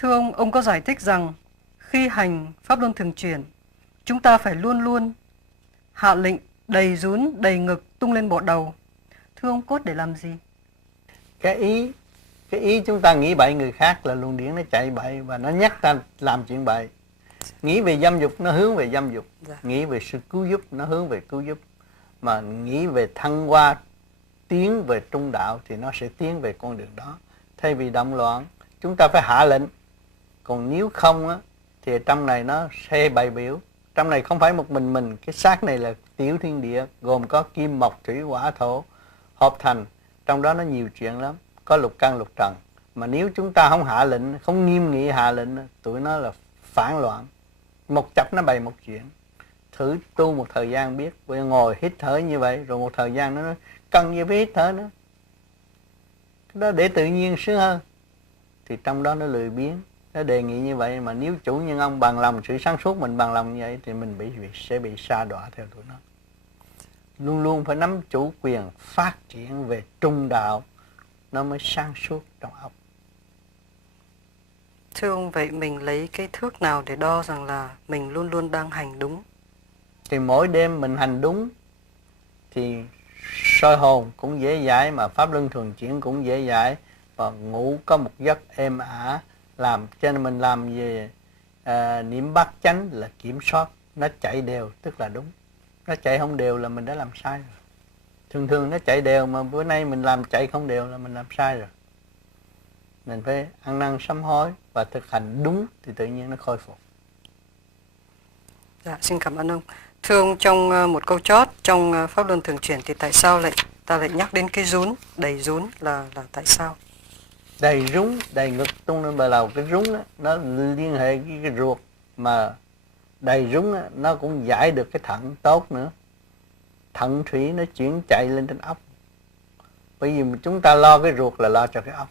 Thưa ông có giải thích rằng khi hành pháp luân thường chuyển, chúng ta phải luôn luôn hạ lệnh đầy rún, đầy ngực, tung lên bộ đầu. Thưa ông, cốt để làm gì? Cái ý chúng ta nghĩ bậy người khác là luồng điển nó chạy bậy và nó nhắc ta làm chuyện bậy. Nghĩ về dâm dục nó hướng về dâm dục, nghĩ về sự cứu giúp nó hướng về cứu giúp, mà nghĩ về thăng hoa tiến về trung đạo thì nó sẽ tiến về con đường đó. Thay vì động loạn, chúng ta phải hạ lệnh. Còn nếu không á thì trong này nó sẽ bày biểu. Trong này không phải một mình, cái xác này là tiểu thiên địa, gồm có kim mộc thủy hỏa thổ hợp thành, trong đó nó nhiều chuyện lắm, có lục căn lục trần. Mà nếu chúng ta không hạ lệnh, không nghiêm nghị hạ lệnh, tụi nó là phản loạn. Một chập nó bày một chuyện. Thử tu một thời gian biết, bây ngồi hít thở như vậy, rồi một thời gian nó cần gì phải hít thở nữa. Cái đó để tự nhiên sướng hơn. Thì trong đó nó lười biếng. Nó đề nghị như vậy, mà nếu chủ nhân ông bằng lòng, sự sáng suốt mình bằng lòng như vậy thì mình sẽ bị sa đọa theo tụi nó. Luôn luôn phải nắm chủ quyền phát triển về trung đạo, nó mới sáng suốt trong óc. Thưa ông, vậy mình lấy cái thước nào để đo rằng là mình luôn luôn đang hành đúng? Thì mỗi đêm mình hành đúng thì soi hồn cũng dễ dãi, mà pháp luân thường chuyển cũng dễ dãi, và ngủ có một giấc êm ả. Làm cho nên mình làm về niệm bát chánh là kiểm soát nó chạy đều, tức là đúng. Nó chạy không đều là mình đã làm sai rồi. Thường thường nó chạy đều, mà bữa nay mình làm chạy không đều là mình làm sai rồi. Mình phải ăn năn sám hối và thực hành đúng thì tự nhiên nó khôi phục. Dạ, xin cảm ơn ông. Thưa ông, trong một câu chót trong pháp luân thường chuyển thì tại sao ta lại nhắc đến cái rún, đầy rún là tại sao? Đầy rúng, đầy ngực tung lên bờ đầu. Cái rúng đó, nó liên hệ với cái ruột, mà đầy rúng đó, nó cũng giải được cái thận tốt nữa. Thận thủy nó chuyển chạy lên trên óc. Bởi vì chúng ta lo cái ruột là lo cho cái óc.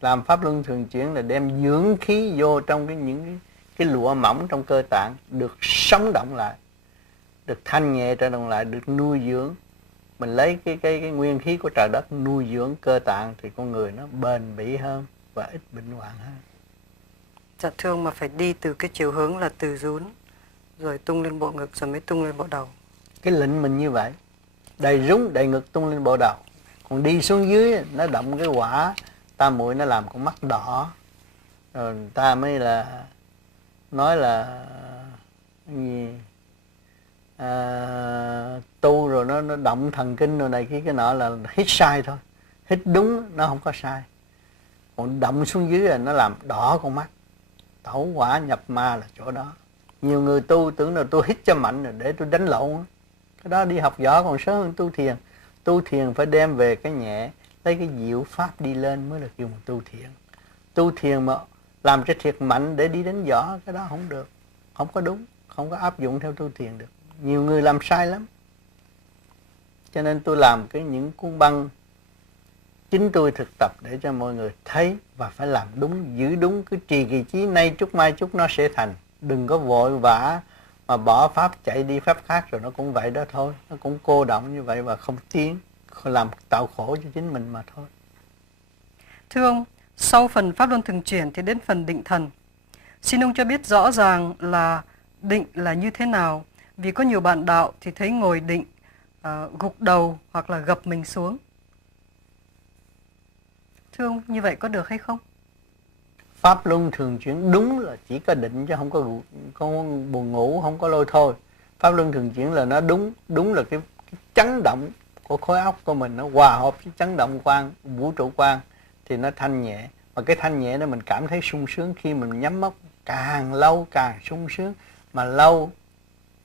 Làm pháp luân thường chuyển là đem dưỡng khí vô trong những cái lụa mỏng trong cơ tạng, được sống động lại, được thanh nhẹ trở động lại, được nuôi dưỡng. Mình lấy cái nguyên khí của trời đất nuôi dưỡng cơ tạng thì con người nó bền bỉ hơn và ít bệnh hoạn hơn. Dạ thưa ông, mà phải đi từ cái chiều hướng là từ rún rồi tung lên bộ ngực rồi mới tung lên bộ đầu. Cái lệnh mình như vậy, đầy rúng, đầy ngực tung lên bộ đầu. Còn đi xuống dưới nó động cái quả tam muội, nó làm con mắt đỏ. Rồi ta mới là nói là gì? Tu rồi nó động thần kinh rồi này cái nọ là hít sai thôi. Hít đúng nó không có sai. Còn động xuống dưới là nó làm đỏ con mắt. Tẩu quả nhập ma là chỗ đó. Nhiều người tu tưởng là tôi hít cho mạnh rồi để tôi đánh lộn. Cái đó đi học võ còn sớm hơn tu thiền. Tu thiền phải đem về cái nhẹ, lấy cái diệu pháp đi lên mới là kêu một tu thiền. Tu thiền mà làm cho thiệt mạnh để đi đánh võ, cái đó không được, không có đúng, không có áp dụng theo tu thiền được. Nhiều người làm sai lắm. Cho nên tôi làm những cuốn băng chính tôi thực tập để cho mọi người thấy và phải làm đúng, giữ đúng, cứ trì kỳ chí nay chút mai chút nó sẽ thành. Đừng có vội vã mà bỏ pháp chạy đi pháp khác rồi nó cũng vậy đó thôi. Nó cũng cô động như vậy và không tiến, làm tạo khổ cho chính mình mà thôi. Thưa ông, sau phần pháp luân thường chuyển thì đến phần định thần. Xin ông cho biết rõ ràng là định là như thế nào, vì có nhiều bạn đạo thì thấy ngồi định gục đầu hoặc là gập mình xuống. Thưa ông, như vậy có được hay không? Pháp luân thường chuyển đúng là chỉ có định chứ không có buồn ngủ, không có lôi thôi. Pháp luân thường chuyển là nó đúng là cái chấn động của khối óc của mình nó hòa hợp với chấn động quang, vũ trụ quang thì nó thanh nhẹ. Mà cái thanh nhẹ đó mình cảm thấy sung sướng khi mình nhắm mắt, càng lâu càng sung sướng. Mà lâu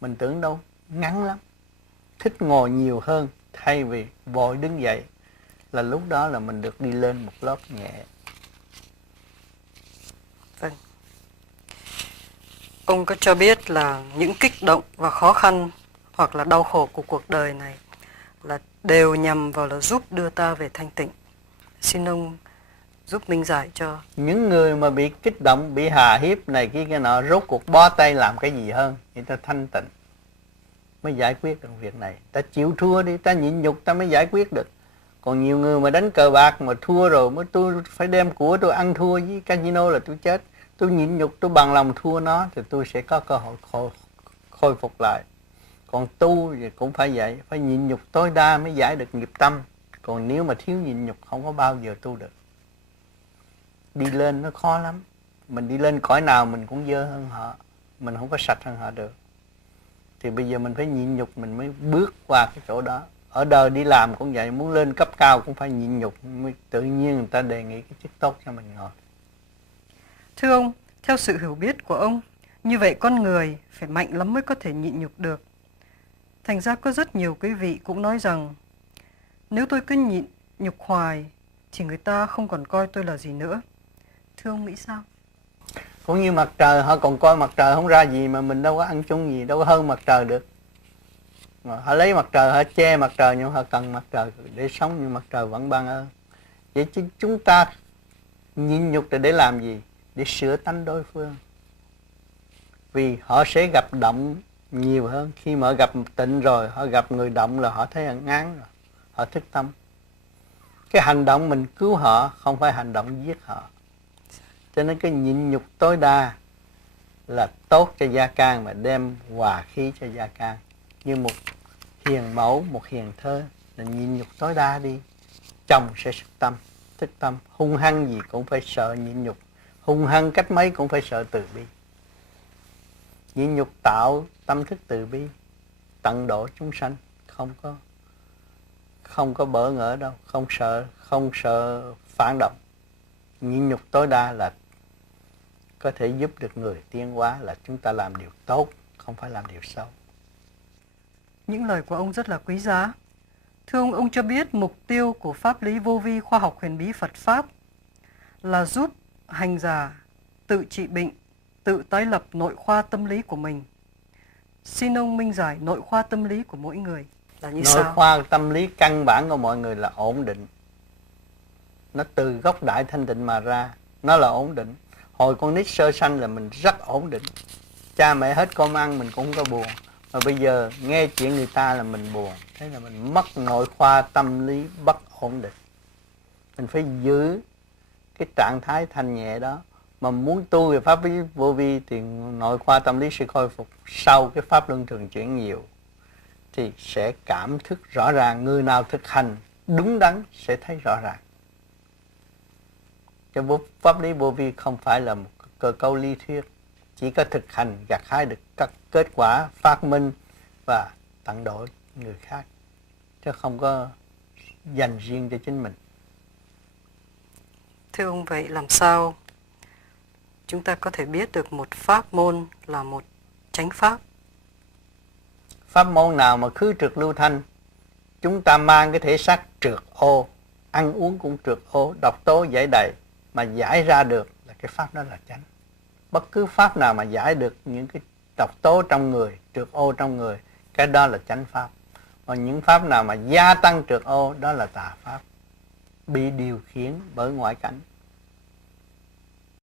mình tưởng đâu ngắn lắm, thích ngồi nhiều hơn thay vì vội đứng dậy, là lúc đó là mình được đi lên một lớp nhẹ. Vâng. Ông có cho biết là những kích động và khó khăn hoặc là đau khổ của cuộc đời này là đều nhằm vào là giúp đưa ta về thanh tịnh. Xin ông giúp minh giải cho. Những người mà bị kích động, bị hà hiếp này kia cái nọ, rốt cuộc bó tay làm cái gì hơn, thì ta thanh tịnh mới giải quyết được việc này. Ta chịu thua đi, ta nhịn nhục ta mới giải quyết được. Còn nhiều người mà đánh cờ bạc mà thua rồi mới tôi phải đem của tôi ăn thua với casino là tôi chết. Tôi nhịn nhục, tôi bằng lòng thua nó thì tôi sẽ có cơ hội khôi phục lại. Còn tu thì cũng phải vậy, phải nhịn nhục tối đa mới giải được nghiệp tâm. Còn nếu mà thiếu nhịn nhục không có bao giờ tu được. Đi lên nó khó lắm. Mình đi lên cõi nào mình cũng dơ hơn họ, mình không có sạch hơn họ được. Thì bây giờ mình phải nhịn nhục mình mới bước qua cái chỗ đó. Ở đời đi làm cũng vậy, muốn lên cấp cao cũng phải nhịn nhục, mới tự nhiên người ta đề nghị cái chức tốt cho mình ngồi. Thưa ông, theo sự hiểu biết của ông, như vậy con người phải mạnh lắm mới có thể nhịn nhục được. Thành ra có rất nhiều quý vị cũng nói rằng nếu tôi cứ nhịn nhục hoài thì người ta không còn coi tôi là gì nữa. Thưa ông nghĩ sao? Cũng như mặt trời, họ còn coi mặt trời không ra gì mà mình đâu có ăn chung gì, đâu có hơn mặt trời được. Mà họ lấy mặt trời, họ che mặt trời nhưng họ cần mặt trời để sống, nhưng mặt trời vẫn ban ơn. Vậy chứ chúng ta nhịn nhục để làm gì? Để sửa tánh đối phương. Vì họ sẽ gặp động nhiều hơn. Khi mà họ gặp tịnh rồi, họ gặp người động là họ thấy ngán rồi, họ thức tâm. Cái hành động mình cứu họ, không phải hành động giết họ. Cho nên cái nhịn nhục tối đa là tốt cho gia can, mà đem hòa khí cho gia can. Như một hiền mẫu, một hiền thơ là nhịn nhục tối đa đi. Chồng sẽ thức tâm, hung hăng gì cũng phải sợ nhịn nhục, hung hăng cách mấy cũng phải sợ từ bi. Nhịn nhục tạo tâm thức từ bi, tận độ chúng sanh, không có bỡ ngỡ đâu, không sợ phản động. Nhịn nhục tối đa là có thể giúp được người tiến hóa, là chúng ta làm điều tốt, không phải làm điều xấu. Những lời của ông rất là quý giá. Thưa ông cho biết mục tiêu của pháp lý vô vi khoa học huyền bí Phật Pháp là giúp hành giả tự trị bệnh, tự tái lập nội khoa tâm lý của mình. Xin ông minh giải nội khoa tâm lý của mỗi người là như sao? Nội khoa tâm lý căn bản của mọi người là ổn định. Nó từ gốc đại thanh tịnh mà ra, nó là ổn định. Hồi con nít sơ sanh là mình rất ổn định. Cha mẹ hết cơm ăn mình cũng không có buồn. Mà bây giờ nghe chuyện người ta là mình buồn. Thế là mình mất nội khoa tâm lý bất ổn định. Mình phải giữ cái trạng thái thanh nhẹ đó. Mà muốn tu về pháp lý vô vi thì nội khoa tâm lý sẽ khôi phục. Sau cái pháp luân thường chuyển nhiều thì sẽ cảm thức rõ ràng. Người nào thực hành đúng đắn sẽ thấy rõ ràng. Cái pháp lý vô vi không phải là một cơ cấu lý thuyết, chỉ có thực hành gặt hái được các kết quả phát minh và tận độ người khác, chứ không có dành riêng cho chính mình. Thưa ông, vậy làm sao chúng ta có thể biết được một pháp môn là một chánh pháp? Pháp môn nào mà khứ trượt lưu thanh, chúng ta mang cái thể xác trượt ô, ăn uống cũng trượt ô, độc tố giải đầy, mà giải ra được là cái pháp đó là chánh. Bất cứ pháp nào mà giải được những cái độc tố trong người, trượt ô trong người, cái đó là chánh pháp. Còn những pháp nào mà gia tăng trượt ô, đó là tà pháp, bị điều khiển bởi ngoại cảnh.